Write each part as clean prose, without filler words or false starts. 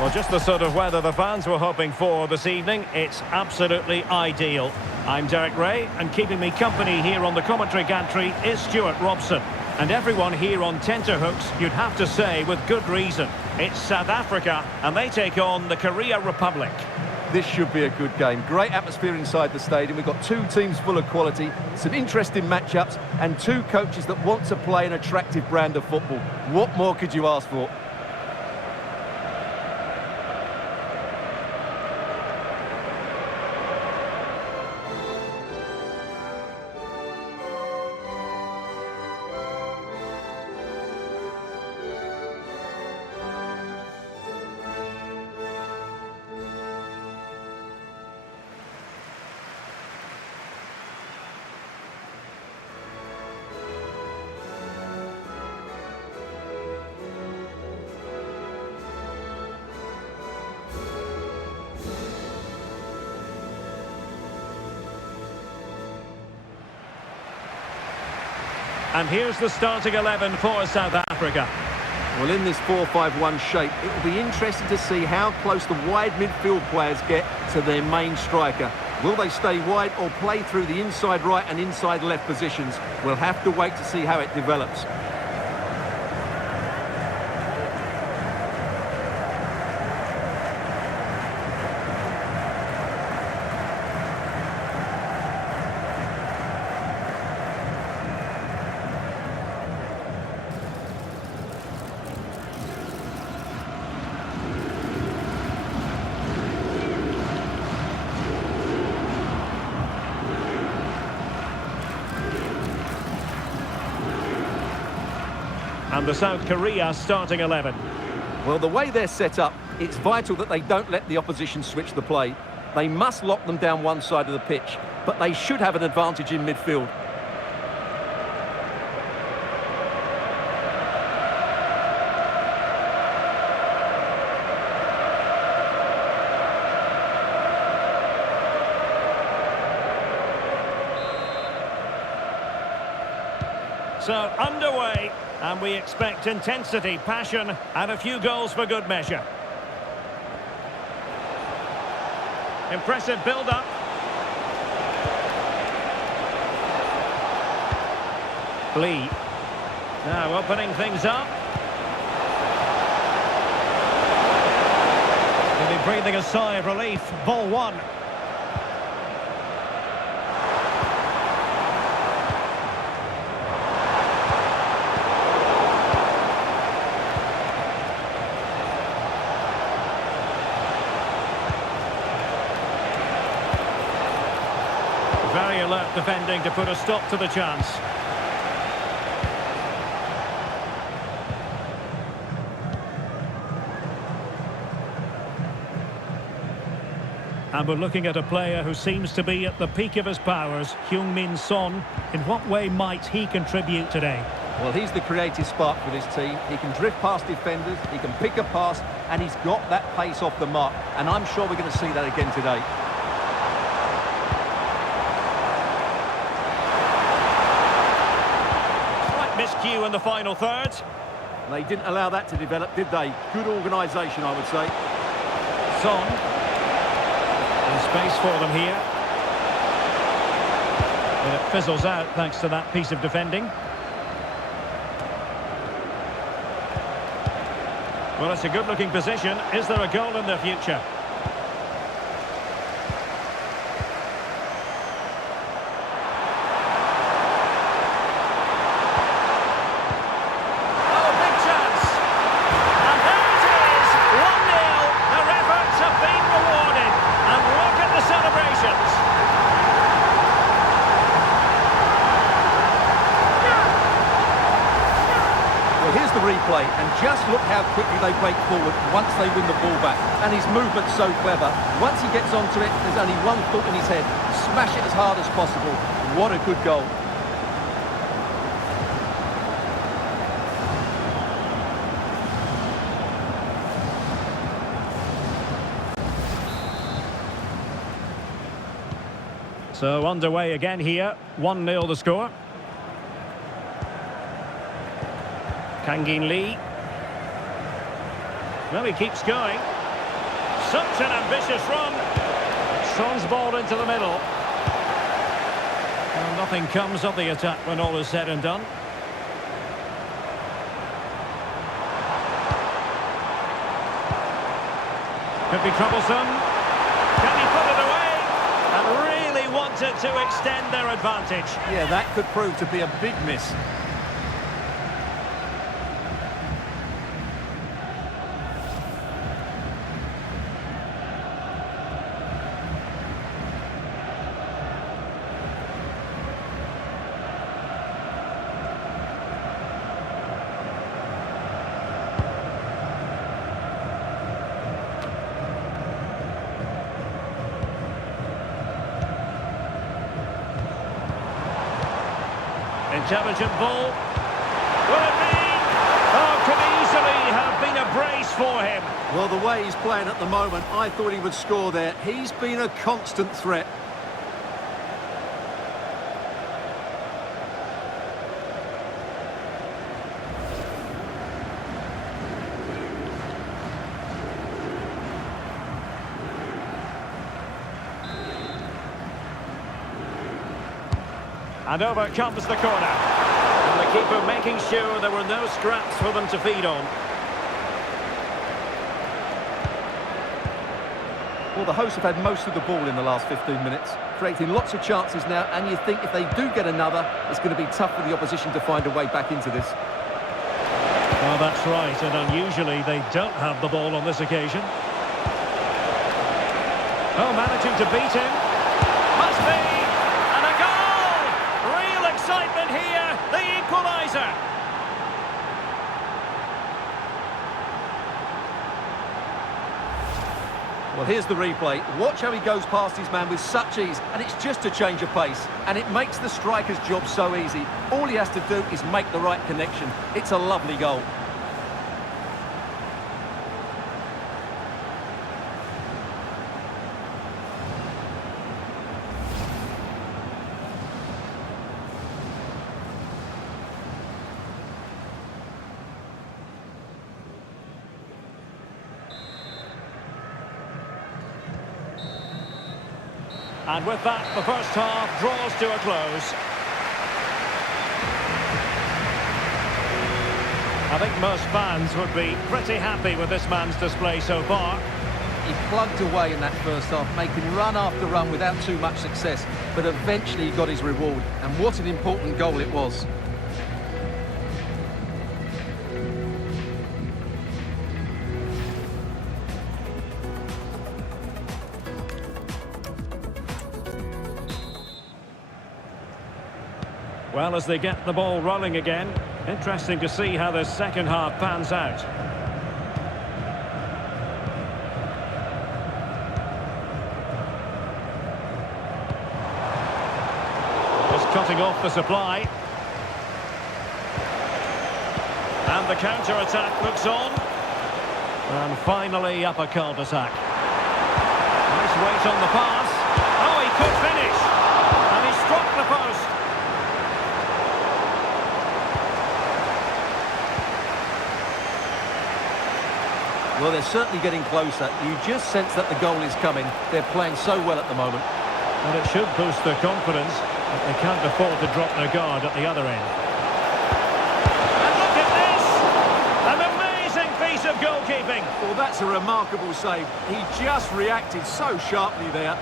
Well, just the sort of weather the fans were hoping for this evening. It's absolutely ideal. I'm Derek Ray, and keeping me company here on the commentary gantry is Stuart Robson. And everyone here on tenterhooks, you'd have to say, with good reason. It's South Africa, and they take on the Korea Republic. This should be a good game. Great atmosphere inside the stadium. We've got two teams full of quality, some interesting matchups, and two coaches that want to play an attractive brand of football. What more could you ask for? And here's the starting 11 for South Africa. Well, in this 4-5-1 shape, it will be interesting to see how close the wide midfield players get to their main striker. Will they stay wide or play through the inside right and inside left positions? We'll have to wait to see how it develops. And the South Korea starting 11. Well, the way they're set up, it's vital that they don't let the opposition switch the play. They must lock them down one side of the pitch, but they should have an advantage in midfield. So, underway, and we expect intensity, passion, and a few goals for good measure. Impressive build-up. Lee. Now opening things up. He'll be breathing a sigh of relief. Ball one. Very alert defending to put a stop to the chance. And we're looking at a player who seems to be at the peak of his powers, Heung-min Son. In what way might he contribute today? Well, he's the creative spark for this team. He can drift past defenders, he can pick a pass, and he's got that pace off the mark. And I'm sure we're going to see that again today. Miscue in the final third. They didn't allow that to develop, did they? Good organisation, I would say. Son. There's space for them here. But it fizzles out thanks to that piece of defending. Well, it's a good-looking position. Is there a goal in the future? Here's the replay, and just look how quickly they break forward once they win the ball back. And his movement's so clever. Once he gets onto it, there's only one thought in his head: smash it as hard as possible. What a good goal. So underway again here, 1-0 the score. Kangin Lee. Well, he keeps going. Such an ambitious run. Son's ball into the middle. Well, nothing comes of the attack when all is said and done. Could be troublesome. Can he put it away? And really wanted to extend their advantage. Yeah, that could prove to be a big miss. Intelligent ball. Will it be? Oh, could easily have been a brace for him. Well, the way he's playing at the moment, I thought he would score there. He's been a constant threat. And over comes the corner. And the keeper making sure there were no scraps for them to feed on. Well, the hosts have had most of the ball in the last 15 minutes, creating lots of chances now, and you think if they do get another, it's going to be tough for the opposition to find a way back into this. Well, that's right, and unusually they don't have the ball on this occasion. Oh, managing to beat him. Must be! And a goal! Real excitement here, the equaliser. Well, here's the replay. Watch how he goes past his man with such ease, and it's just a change of pace, and it makes the striker's job so easy. All he has to do is make the right connection. It's a lovely goal. And with that, the first half draws to a close. I think most fans would be pretty happy with this man's display so far. He plugged away in that first half, making run after run without too much success, but eventually he got his reward, and what an important goal it was. Well, as they get the ball rolling again, interesting to see how the second half pans out. Just cutting off the supply. And the counter-attack looks on. And finally up a cul-de-sac. Nice weight on the pass. Oh, he could finish. And he struck the post. Well, they're certainly getting closer. You just sense that the goal is coming. They're playing so well at the moment. And it should boost their confidence, but they can't afford to drop their guard at the other end. And look at this! An amazing piece of goalkeeping. Well, that's a remarkable save. He just reacted so sharply there.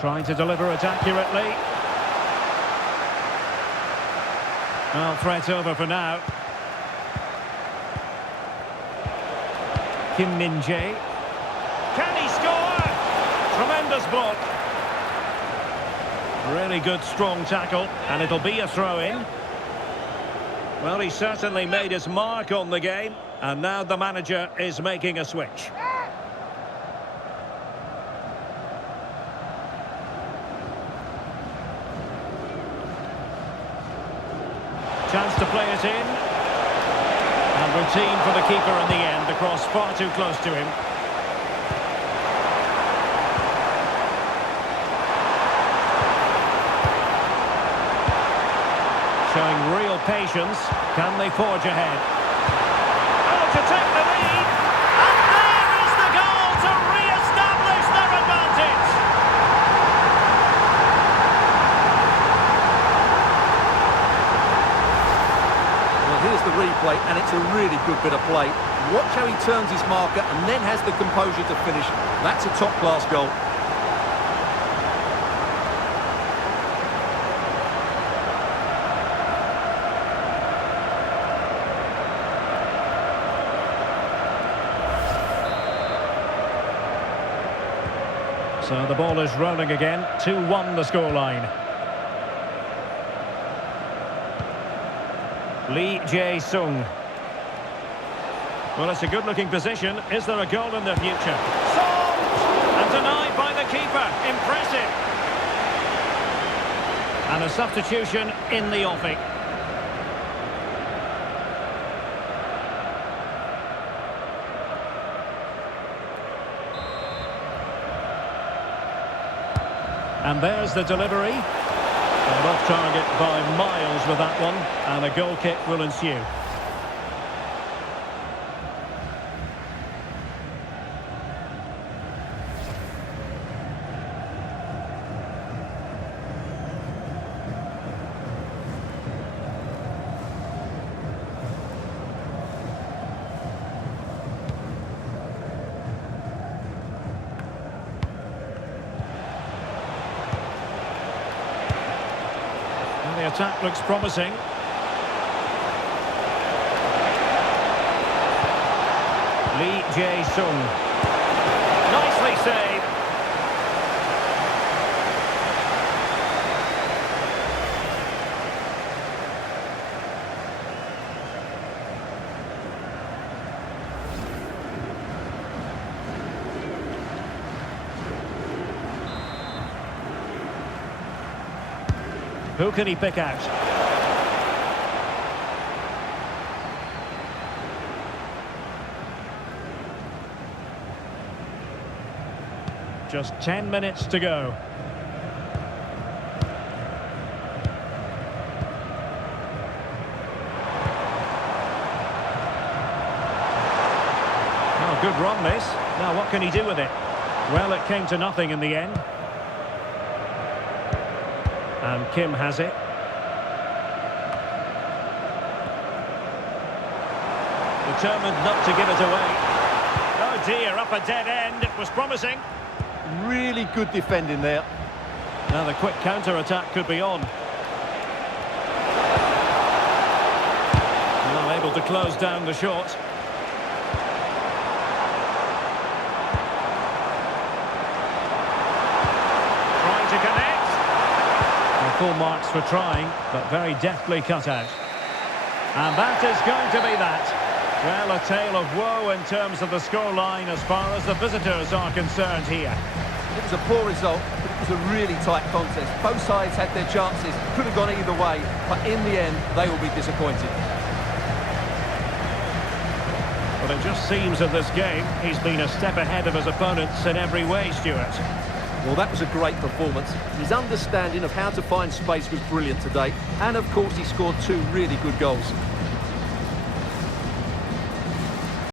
Trying to deliver it accurately. Well, threat over for now. Kim Min-jae. Can he score? Tremendous block. Really good, strong tackle, and it'll be a throw-in. Well, he certainly made his mark on the game, and now the manager is making a switch. Chance to play it in. And routine for the keeper in the end. The cross far too close to him. patience. Can they forge ahead? Oh, to take the lead. And there is the goal to re-establish their advantage. Well, here's the replay, and it's a really good bit of play. Watch how he turns his marker and then has the composure to finish. That's a top-class goal. So the ball is rolling again. 2-1 the scoreline. Lee Jae-sung. Well, it's a good-looking position. Is there a goal in the future? Song! And denied by the keeper. Impressive. And a substitution in the offing. And there's the delivery. And off target by miles with that one. And a goal kick will ensue. The attack looks promising. Lee Jae-sung. Nicely saved. Who can he pick out? Just 10 minutes to go. Oh, good run this. Now what can he do with it? Well, it came to nothing in the end. And Kim has it. Determined not to give it away. Oh dear, up a dead end. It was promising. Really good defending there. Now the quick counter-attack could be on. Not able to close down the shot. Trying to connect. Full marks for trying, but very deftly cut out. And that is going to be that. Well, a tale of woe in terms of the scoreline as far as the visitors are concerned here. It was a poor result, but it was a really tight contest. Both sides had their chances, could have gone either way, but in the end, they will be disappointed. But it just seems in this game, he's been a step ahead of his opponents in every way, Stuart. Well, that was a great performance. His understanding of how to find space was brilliant today. And, of course, he scored two really good goals.